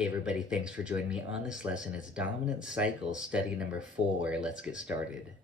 Hey everybody, thanks for joining me on this lesson. It's Dominant Cycles, study number 4. Let's get started.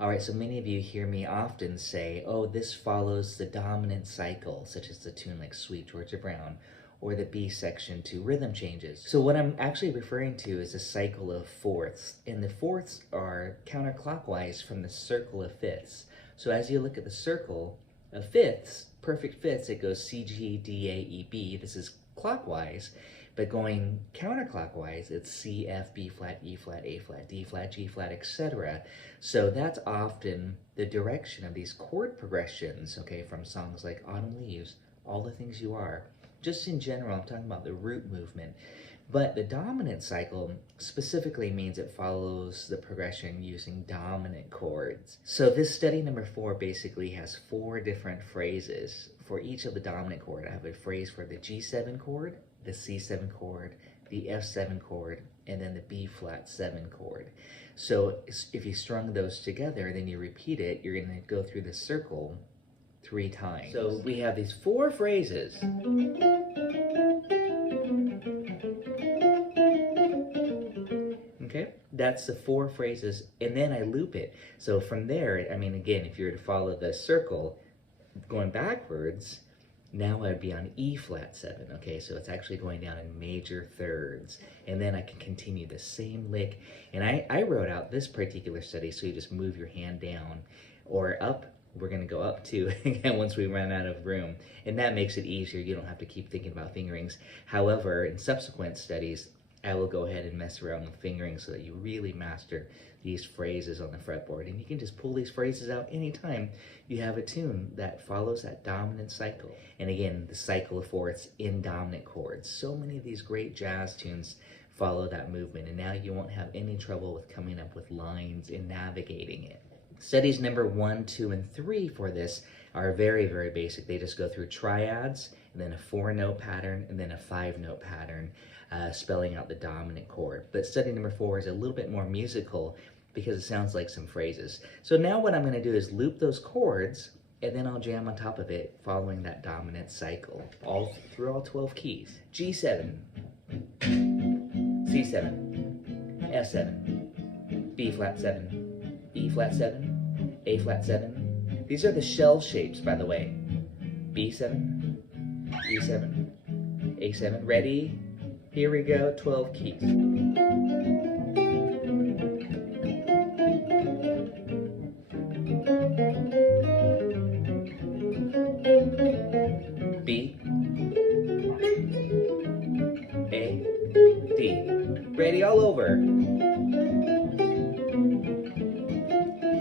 Alright, so many of you hear me often say, oh, this follows the dominant cycle, such as the tune like Sweet Georgia Brown, or the B section to rhythm changes. So what I'm actually referring to is a cycle of fourths, and the fourths are counterclockwise from the circle of fifths. So as you look at the circle of fifths, perfect fifths, it goes C, G, D, A, E, B. This is clockwise, but going counterclockwise, it's C, F, B flat, E flat, A flat, D flat, G flat, etc. So that's often the direction of these chord progressions, okay, from songs like Autumn Leaves, All the Things You Are. Just in general, I'm talking about the root movement. But the dominant cycle specifically means it follows the progression using dominant chords. So this study number 4 basically has 4 different phrases. For each of the dominant chord, I have a phrase for the G7 chord, the C7 chord, the F7 chord, and then the B flat 7 chord. So if you strung those together, then you repeat it, you're going to go through the circle 3 times. So we have these 4 phrases. Okay, that's the 4 phrases, and then I loop it. So from there, I mean, again, if you were to follow the circle going backwards, now I'd be on E flat 7, okay? So it's actually going down in major thirds, and then I can continue the same lick. And I wrote out this particular study, so you just move your hand down or up. We're gonna go up too, again, once we run out of room. And that makes it easier. You don't have to keep thinking about fingerings. However, in subsequent studies, I will go ahead and mess around with fingering so that you really master these phrases on the fretboard. And you can just pull these phrases out anytime you have a tune that follows that dominant cycle. And again, the cycle of fourths in dominant chords. So many of these great jazz tunes follow that movement, and now you won't have any trouble with coming up with lines and navigating it. Studies number 1, 2, and 3 for this are very, very basic. They just go through triads, and then a 4-note pattern, and then a 5-note pattern, spelling out the dominant chord. But study number 4 is a little bit more musical because it sounds like some phrases. So now what I'm going to do is loop those chords, and then I'll jam on top of it following that dominant cycle, all through all 12 keys. G7, C7, F7, B flat 7, E flat 7, A flat 7. These are the shell shapes, by the way. B7, E7, A7. Ready? Here we go, 12 keys. B, A, D. Ready, all over.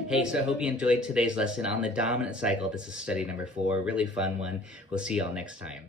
Hey, so I hope you enjoyed today's lesson on the dominant cycle. This is study number 4, really fun one. We'll see y'all next time.